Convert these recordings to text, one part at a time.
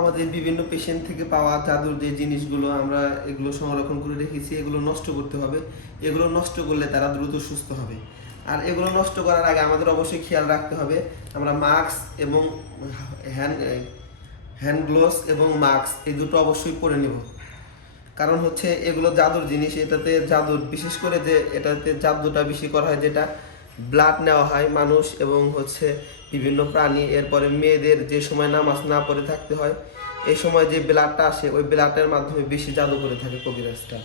আমাদের বিভিন্ন পেশেন্ট থেকে পাওয়া জাদুর যে জিনিসগুলো আমরা এগুলো সংরক্ষণ করে রেখেছি, এগুলো নষ্ট করতে হবে। এগুলো নষ্ট করলে তারা দ্রুত সুস্থ হবে। আর এগুলো নষ্ট করার আগে আমাদের অবশ্যই খেয়াল রাখতে হবে, আমরা মাস্ক এবং হ্যান্ড হ্যান্ড গ্লোভস এবং মাস্ক এই দুটো অবশ্যই পরে নেব। কারণ হচ্ছে এগুলো জাদুর জিনিস, এটাতে জাদুর, বিশেষ করে যে এটাতে জাদুটা বেশি করা হয় যেটা ব্লাড নেওয়া হয় মানুষ এবং হচ্ছে বিভিন্ন প্রাণী। এরপরে মেয়েদের যে সময় নামাজ না পড়ে থাকতে হয়, এই সময় যে ব্লাডটা আসে, ওই ব্লাডের মাধ্যমে বেশি জাদু করে থাকে কবিরাজটা।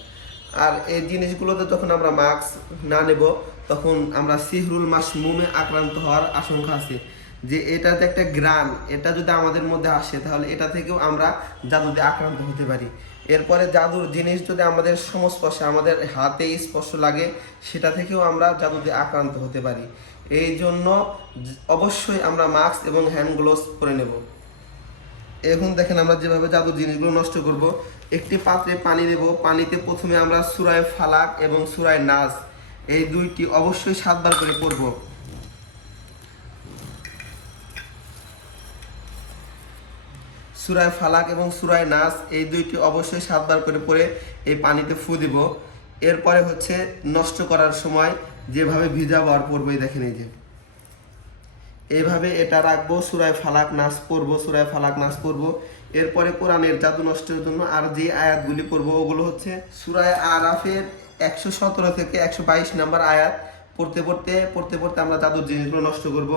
আর এই জিনিসগুলোতে যখন আমরা মাস্ক না নেব, তখন আমরা সিহরুল মাসমুমে আক্রান্ত হওয়ার আশঙ্কা আছে। যে এটাতে একটা গ্রান এটা যদি আমাদের মধ্যে আসে, তাহলে এটা থেকেও আমরা জাদুতে আক্রান্ত হতে পারি। এরপরে জাদুর জিনিস যদি আমাদের সংস্পর্শে, আমাদের হাতে স্পর্শ লাগে, সেটা থেকেও আমরা জাদুতে আক্রান্ত হতে পারি। এই জন্য অবশ্যই আমরা মাস্ক এবং হ্যান্ড গ্লোভস পরে নেব। এখন দেখেন আমরা যেভাবে জাদুর জিনিসগুলো নষ্ট করব। একটি পাত্রে পানি দেব পানিতে প্রথমে আমরা সুরায় ফালাক এবং সুরায় নাজ এই দুইটি অবশ্যই সাতবার করে পড়ব সুরায় ফালাক এবং সুরায় নাস এই দুইটি অবশ্যই সাতবার করে পরে এই পানিতে ফু দিব। এরপরে হচ্ছে নষ্ট করার সময় যেভাবে ভিজা বার পরবো এই দেখেন এই যে। এইভাবে এটা রাখব, সুরায় ফালাক নাচ পড়ব, সুরায় ফালাক নাচ পড়ব। এরপরে কোরআনের জাদু নষ্টের জন্য আর যে আয়াতগুলি পড়ব ওগুলো হচ্ছে সুরায় আরাফের একশো সতেরো থেকে একশো বাইশ নাম্বার আয়াত। পড়তে পড়তে পড়তে পড়তে আমরা জাদুর জিনিসগুলো নষ্ট করব।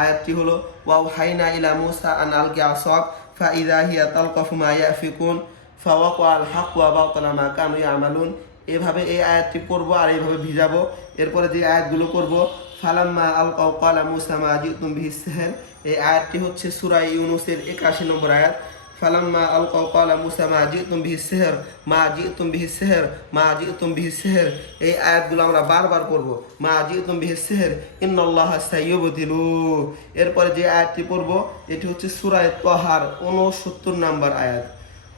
আয়াতটি হলো ওয়াও হাইনা ইলা মুসা আন আলকি আসক ফা ইদা হিয়া তালকাফু মা ইয়াফিকুন ফাওয়াকু আল হাক ওয়া বাতালা মা কানু আমালুন এভাবে এই আয়াতটি পড়ব আর এইভাবে ভিজাবো। এরপরে যে আয়াতগুলো করব ফালাম্মা আল কাল মুসা মা জিতুম বিহি সেহের এই আয়াতটি হচ্ছে সুরাই ইউনুসের একাশি নম্বর আয়াত। ফালাম্মা আল কালা মুসা মা জিতুম বিহি সেহের মা জিতুম বিহি সেহের মা জিতুম বিহি সেহের এই আয়াতগুলো আমরা বারবার পড়বো মা জিতুম বিহি সেহের ইন্নাল্লাহ সাইয়্যুবতিলু এরপরে যে আয়াতটি পড়বো এটি হচ্ছে সুরায় তহার উনসত্তর নাম্বার আয়াত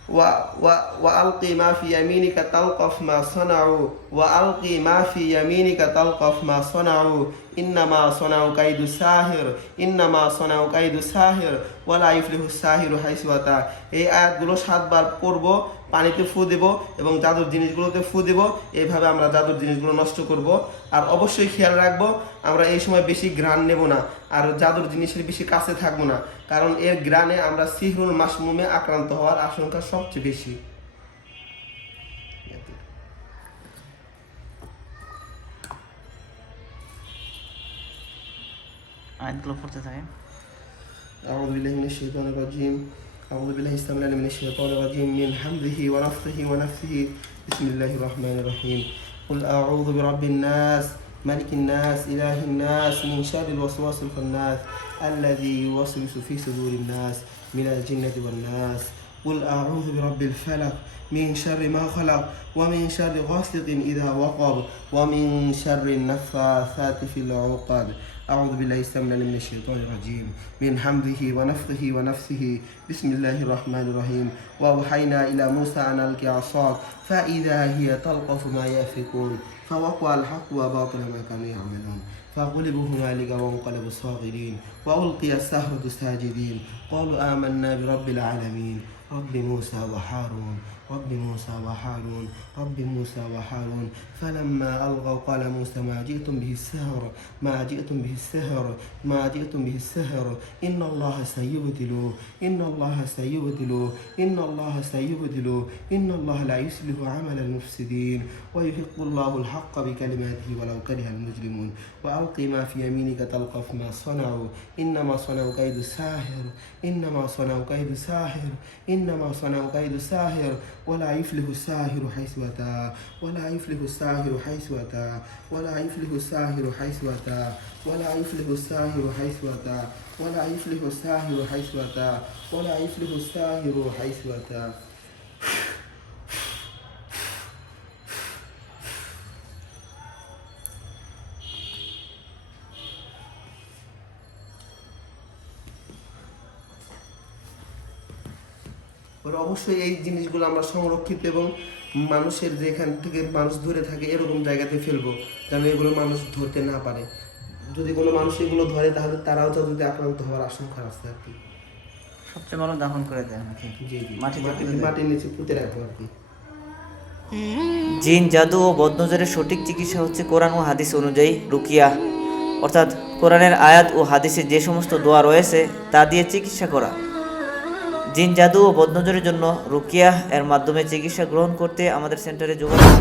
و- و- وألقي ما في يمينك تلقف ما صنعوا وألقي ما في يمينك تلقف ما صنعوا إنما صنعوا كيد ساحر إنما صنعوا كيد ساحر ওয়ালা ইফলিহু সাহিরু হাইসুয়াতা এই আয়াতগুলো সাতবার পড়ব, পানিতে ফু দেব এবং জাদুর জিনিসগুলোতে ফু দেব। এইভাবে আমরা জাদুর জিনিসগুলো নষ্ট করব। আর অবশ্যই খেয়াল রাখব, আমরা এই সময় বেশি ঘ্রাণ নেব না আর জাদুর জিনিসের বেশি কাছে থাকব না। কারণ এর গ্রানে আমরা সিহরুল মাসমুমে আক্রান্ত হওয়ার আশঙ্কা সবচেয়ে বেশি। আয়াতগুলো পড়তে থাকে أعوذ بالله من الشيطان الرجيم. أعوذ بالله العليم من الشيطان الرجيم. من حمده ونفثه ونفثه. بسم الله الرحمن الرحيم. قل أعوذ برب الناس ملك الناس إله الناس من شر الوسواس الخناس الذي يوسوس في صدور الناس من الجنة والناس. قل أعوذ برب الفلق من شر ما خلق ومن شر غاسق إذا وقب ومن شر النفاثات في العقد. أعوذ بالله السميع من الشيطان الرجيم. من حمده ونفثه ونفسه بسم الله الرحمن الرحيم. وأوحينا إلى موسى أن ألقي عصاك. فإذا هي تلقف ما يأفكون. فوقع الحق وباطل ما كانوا يعملون. فغلبوا هنالك وانقلبوا صاغرين وألقي السحرة ساجدين قالوا آمنا برب العالمين. رب موسى وهارون. رب موسى وهارون رب موسى وهارون. فلما ألغوا قال موسى ما جئتم به السحر ما جئتم به السحر ما جئتم به السحر. إن الله سيبدل إن الله سيبدل إن الله سيبدل إن الله لا يصلح عمل المفسدين. ويحق الله الحق بكلماته ولو كره المجرمون. وألقي ما في يمينك تلقف ما صنعوا. إنما صنعوا كيد ساحر إنما صنعوا كيد ساحر إنما صنعوا كيد ساحر ولا يفلح الساحر حيث أتى ولا يفلح الساحر حيث أتى ولا يفلح الساحر حيث أتى ولا يفلح الساحر حيث أتى ولا يفلح الساحر حيث أتى ولا يفلح الساحر حيث أتى ওরা অবশ্যই এই জিনিসগুলো আমরা সংরক্ষিত এবং মানুষের যেখান থেকে মানুষ দূরে থাকে এরকম জায়গাতে ফেলব যেন এগুলো মানুষ ধরতে না পারে। যদি কোনো মানুষ এগুলো ধরে তাহলে তারাও যাতে আক্রান্ত হওয়ার আশঙ্কা আছে আর কি। সবচেয়ে ভালো দাফন করে দেয় নাকি? জি জি মাটিতে মাটির মাটির নিচে পুঁতে রাখব আর কি। জিন জাদু ও বদনজরের সঠিক চিকিৎসা হচ্ছে কোরআন ও হাদিস অনুযায়ী রুকিয়া। অর্থাৎ কোরআনের আয়াত ও হাদিসে যে সমস্ত দোয়া রয়েছে তা দিয়ে চিকিৎসা করা। জিন জাদু ও বদনজরের জন্য রুকিয়া এর মাধ্যমে চিকিৎসা গ্রহণ করতে আমাদের সেন্টারে যোগাযোগ